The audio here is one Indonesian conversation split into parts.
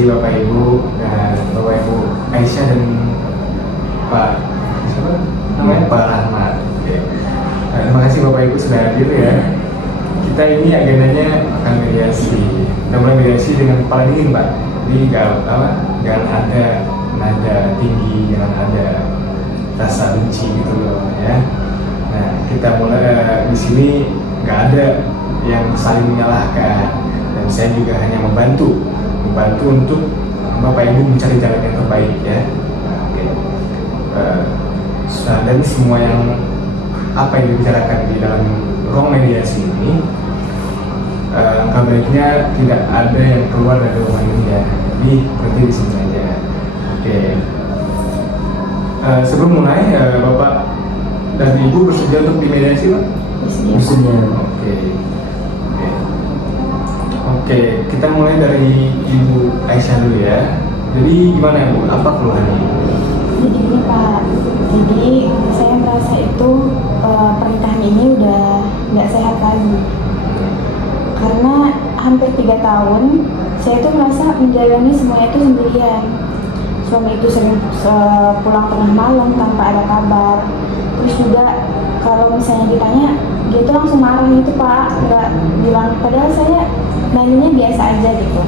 kasih Bapak Ibu dan Bapak Ibu Aisyah dan Pak siapa namanya Pak Rahmat. Oke. Nah, terima kasih Bapak Ibu sudah hadir ya. Kita ini agendanya akan mediasi. Kita mulai mediasi dengan kepala dingin Pak. Jadi jangan ada nada tinggi, jangan ada rasa benci gitu loh ya. Nah kita mulai di sini nggak ada yang saling menyalahkan dan saya juga hanya membantu untuk Bapak Ibu mencari jalan yang terbaik ya. Nah, oke. Dan semua yang apa yang dibicarakan di dalam ruang mediasi ini angka baiknya tidak ada yang keluar dari rumah ini ya. Jadi berarti di sini aja. Oke. Sebelum mulai Bapak dan Ibu bersedia untuk dimediasi Pak? Bersedia. Oke, kita mulai dari Ibu Aisyah dulu ya. Jadi gimana Bu? Apa keluhannya? Jadi gini Pak, jadi saya merasa itu pernikahan ini udah nggak sehat lagi. Karena hampir 3 tahun saya itu merasa menjalani semuanya itu sendirian. Suami itu sering pulang tengah malam tanpa ada kabar. Terus juga kalau misalnya ditanya, dia itu langsung marah gitu Pak, nggak bilang, padahal saya nanyanya biasa aja gitu.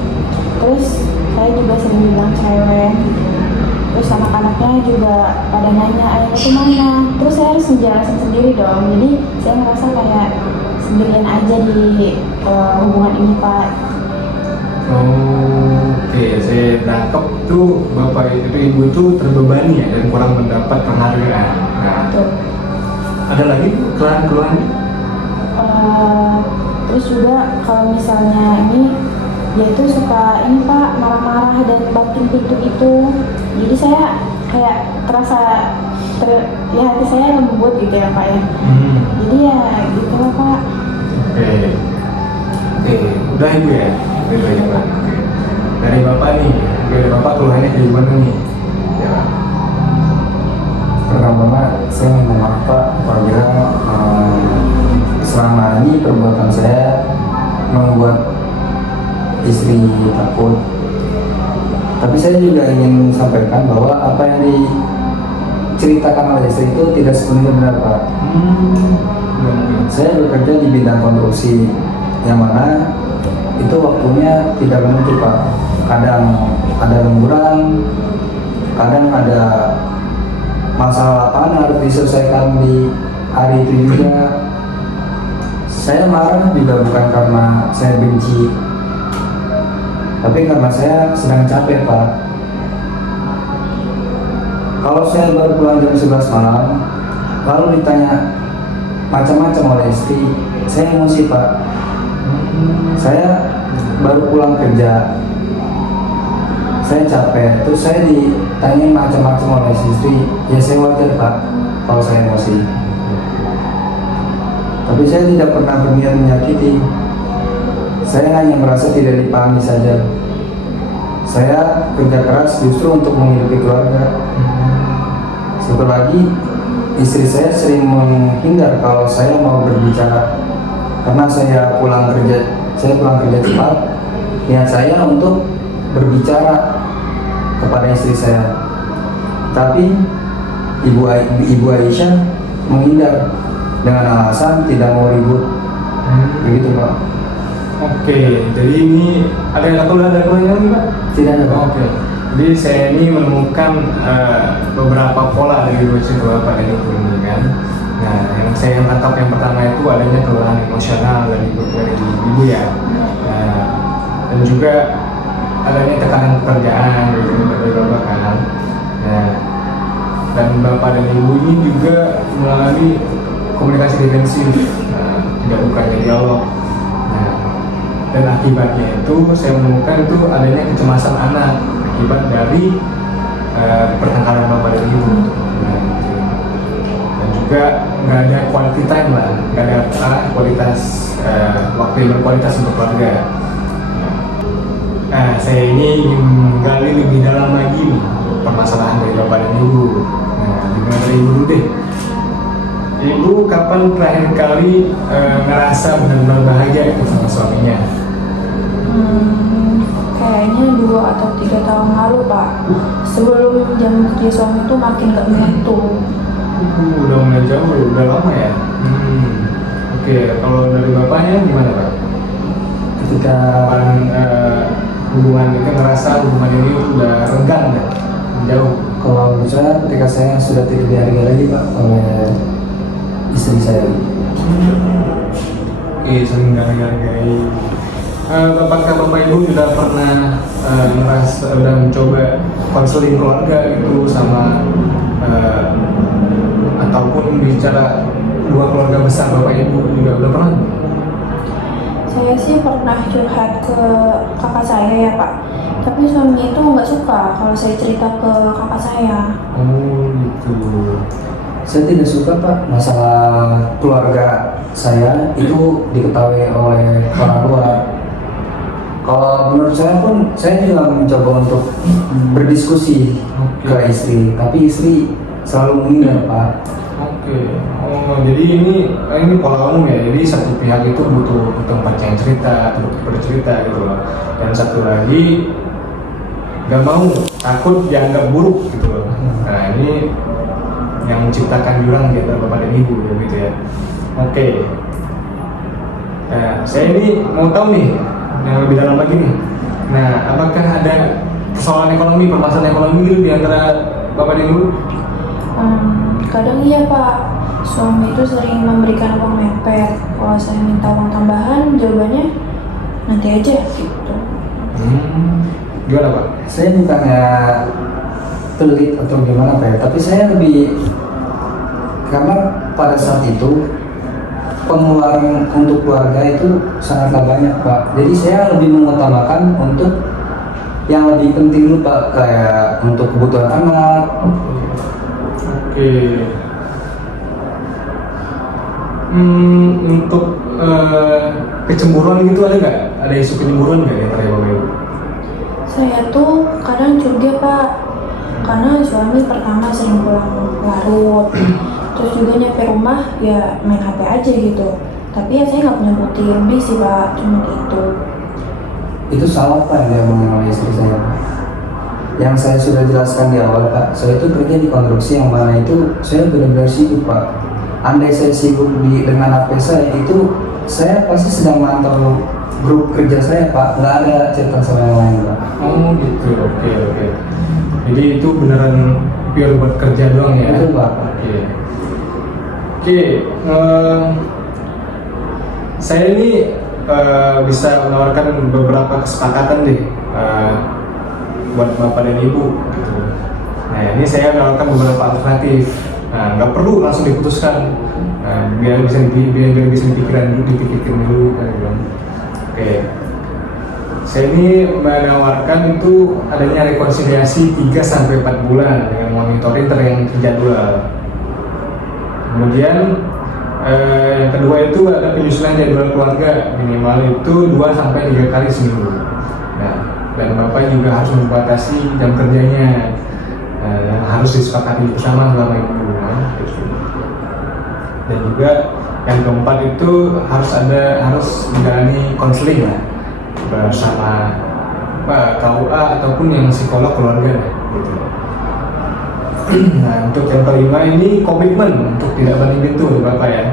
Terus saya juga sering bilang cerewet. Terus anak-anaknya juga pada nanya ayahnya itu mana. Terus saya harus menjelaskan sendiri dong. Jadi saya ngerasa kayak sendirian aja di hubungan ini Pak. Oke, saya tangkap tuh Bapak itu Ibu tuh terbebani ya dan kurang mendapat penghargaan. Nah, ada lagi keluhan-keluhan? Terus juga kalau misalnya ini dia itu suka ini Pak marah-marah dan banting pintu itu. Jadi saya kayak terasa ya hati saya lembut gitu ya Pak ya. Jadi ya gitu lah Pak. Oke, udah Ibu ya. Udah ya Pak. Dari Bapak nih, dari Bapak keluhannya kayak gimana nih? Ya. Pertama, saya minta maaf Pak apabila selama ini perbuatan saya membuat istri takut. Tapi saya juga ingin sampaikan bahwa apa yang diceritakan oleh istri itu tidak sepenuhnya benar Pak. Saya bekerja di bidang konstruksi yang mana itu waktunya tidak menentu Pak. Kadang ada lemburan, kadang ada masalah lapangan harus diselesaikan di hari itu juga. Saya marah juga bukan karena saya benci, tapi karena saya sedang capek Pak. Kalau saya baru pulang jam 11 malam, lalu ditanya macam-macam oleh istri, saya emosi Pak. Saya baru pulang kerja, saya capek, terus saya ditanya macam-macam oleh istri, ya saya wajar Pak kalau saya emosi. Tapi saya tidak pernah berniat menyakiti. Saya hanya merasa tidak dipahami saja. Saya kerja keras justru untuk menghidupi keluarga. Satu lagi, istri saya sering menghindar kalau saya mau berbicara. Karena saya pulang kerja cepat. Niat saya untuk berbicara kepada istri saya. Tapi Ibu Aisyah menghindar dengan alasan tidak mau ribut. Begitu Pak. Oke, jadi ini ada keluhannya lagi Pak? Tidak ada Pak. Oke. Jadi saya ini menemukan beberapa pola dari cerita Bapak dan Ibu ini kan. Nah, yang saya tangkap yang pertama itu adanya keluhan emosional dari ibu ya. Nah, dan juga adanya tekanan pekerjaan dari Bapak kan. Nah, dan Bapak dan Ibu ini juga mengalami komunikasi defensif, tidak bukannya dialog. Nah, dan akibatnya itu saya menemukan itu adanya kecemasan anak akibat dari pertengkaran Bapak dan Ibu. Nah, dan juga nggak ada quality time lah, nggak ada kualitas waktu yang berkualitas untuk keluarga. Nah, saya ini ingin menggali lebih dalam lagi nih permasalahan dari Bapak dan Ibu. Nah, dimulai dari Ibu dulu deh. Ibu kapan terakhir kali ngerasa benar-benar bahagia itu sama suaminya? Kayaknya 2 atau 3 tahun lalu Pak. Sebelum jam kerja suami itu makin gak menentu. Udah mulai jauh, udah lama ya. Oke, kalau dari bapaknya gimana Pak? Ketika Kapan hubungan kita ngerasa hubungan ini udah renggang ya, jauh. kalau menurut saya ketika saya sudah tidak dihargai lagi Pak oleh istri saya. Oke, sering menghargai. Apakah bapak ibu sudah pernah merasa udah mencoba konseling keluarga gitu sama ataupun bicara dua keluarga besar bapak ibu juga udah pernah? Saya sih pernah curhat ke kakak saya ya Pak. Tapi suami itu nggak suka kalau saya cerita ke kakak saya. Oh gitu. Saya tidak suka Pak masalah keluarga saya itu diketahui oleh orang luar. Kalau menurut saya pun saya juga mencoba untuk berdiskusi ke istri, tapi istri selalu menghindar Pak. Oke. Oh jadi ini pola umum ya. Jadi satu pihak itu butuh tempat yang cerita, butuh bercerita gitu loh. Dan satu lagi nggak mau, takut dianggap buruk gitu loh. Nah ini yang menciptakan jurang di antara bapak dan ibu gitu ya. Oke. Nah, saya ini mau tahu nih yang lebih dalam lagi nih. Nah, apakah ada persoalan ekonomi, permasalahan ekonomi gitu di antara bapak dan ibu? Kadang iya Pak, suami itu sering memberikan uang mepet. Kalau saya minta uang tambahan, jawabannya nanti aja gitu. Gimana Pak? Saya bukannya pelit atau gimana Pak ya, tapi saya lebih karena pada saat itu pengeluaran untuk keluarga itu sangatlah banyak Pak. Jadi saya lebih mengutamakan untuk yang lebih penting dulu Pak, kayak untuk kebutuhan anak. Oke. Untuk kecemburuan gitu ada nggak? Ada isu kecemburuan nggak ya antara bapak ibu? Saya tuh kadang curiga Pak, karena suami pertama sering pulang larut, terus juga nyampe rumah ya main HP aja gitu. Tapi ya saya nggak punya bukti lebih sih Pak, cuma itu. Itu salah Pak yang diomongin oleh istri saya. Yang saya sudah jelaskan di awal Pak, saya itu kerja di konstruksi yang mana itu saya benar-benar sibuk Pak. Andai saya sibuk dengan HP saya itu, saya pasti sedang mantau grup kerja saya Pak, nggak ada cerita sama yang lain Pak. Oh gitu, oke. Jadi itu beneran pure buat kerja doang ya? Betul Pak. Oke. Saya ini bisa menawarkan beberapa kesepakatan deh buat bapak dan ibu gitu. Nah ini saya menawarkan beberapa alternatif. Nah, nggak perlu langsung diputuskan. Biar bisa dipikirkan dulu kan gitu. Oke. Saya ini menawarkan itu adanya rekonsiliasi 3-4 bulan dengan monitoring yang terjadwal. Kemudian yang kedua itu ada penyusunan jadwal keluarga minimal itu 2-3 kali seminggu. Nah, dan bapak juga harus membatasi jam kerjanya yang harus disepakati bersama selama itu. Dan juga yang keempat itu harus menjalani konseling lah bersama KUA ataupun yang psikolog keluarga gitu. Nah untuk yang kelima ini komitmen untuk tidak banding pintu bapak ya,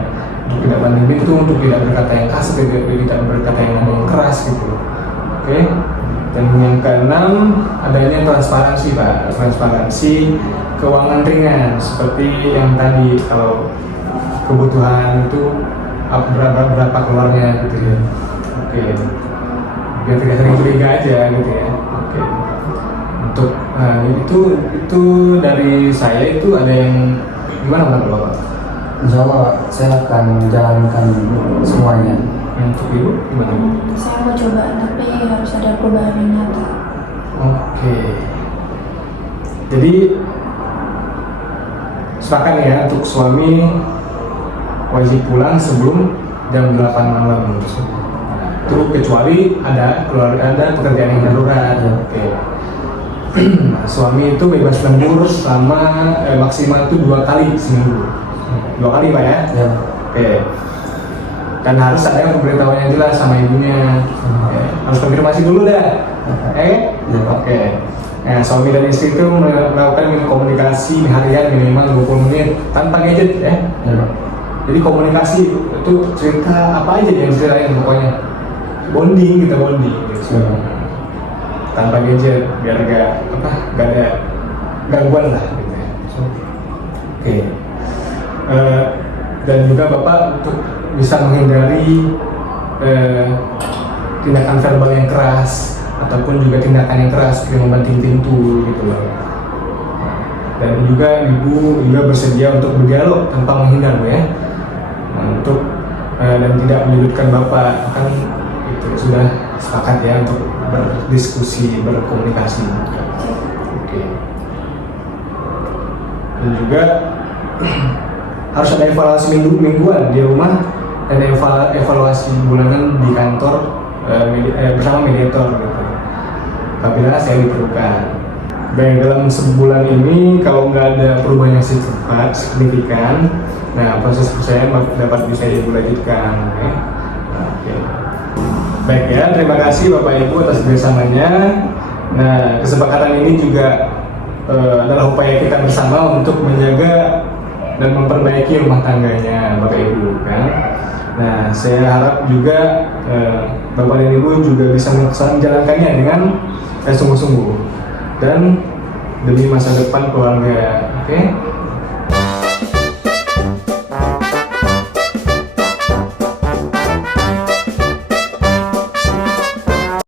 untuk tidak banding pintu, untuk tidak berkata yang kasar, tidak berkata yang keras gitu. Oke. Dan yang keenam adanya transparansi Pak, transparansi keuangan ringan seperti yang tadi kalau kebutuhan itu berapa keluarnya gitu ya. Oke. Biar tidak sering curiga aja gitu ya. Oke. Untuk itu dari saya itu ada yang gimana menurut Bapak? Insya Allah saya akan menjalankan semuanya. Untuk ibu gimana? Saya mau coba tapi harus ada perubahan yang nyata. Oke. Jadi sepakat ya untuk suami wajib pulang sebelum jam 8 malam. Terus kecuali ada pekerjaan yang darurat. Oke. Nah, suami itu bebas lembur selama maksimal itu 2 kali seminggu. 2 kali Pak ya? Ya. Oke. Dan harus ada yang pemberitahuan yang jelas sama ibunya. Harus konfirmasi dulu dah. Iya, Pak. Oke. Nah, suami dan istri itu melakukan komunikasi harian minimal 20 menit tanpa gadget ya. Iya, Pak. Jadi komunikasi itu cerita apa aja yang ceritain pokoknya. Bonding, kita bonding gitu. Iya. Tanpa gadget biar gak ada gangguan lah gitu ya. Oke. Dan juga Bapak untuk bisa menghindari tindakan verbal yang keras ataupun juga tindakan yang keras seperti membanting pintu gitu loh. Dan juga Ibu juga bersedia untuk berdialog tanpa menghindar Bu ya. Nah, untuk dan tidak menyudutkan Bapak, kan itu sudah sepakat ya untuk berdiskusi, berkomunikasi. Oke. Dan juga harus ada evaluasi mingguan di rumah dan evaluasi bulanan di kantor bersama mediator gitu. Apabila saya diperlukan. Baik, dalam sebulan ini kalau nggak ada perubahan yang signifikan, nah proses perceraian dapat bisa Ibu lanjutkan. Oke. Oke. Baik ya, terima kasih Bapak Ibu atas kerjasamanya. Nah, kesepakatan ini juga adalah upaya kita bersama untuk menjaga dan memperbaiki rumah tangganya Bapak Ibu kan. Nah, saya harap juga Bapak dan Ibu juga bisa menjalankannya dengan sungguh-sungguh dan demi masa depan keluarga. Oke?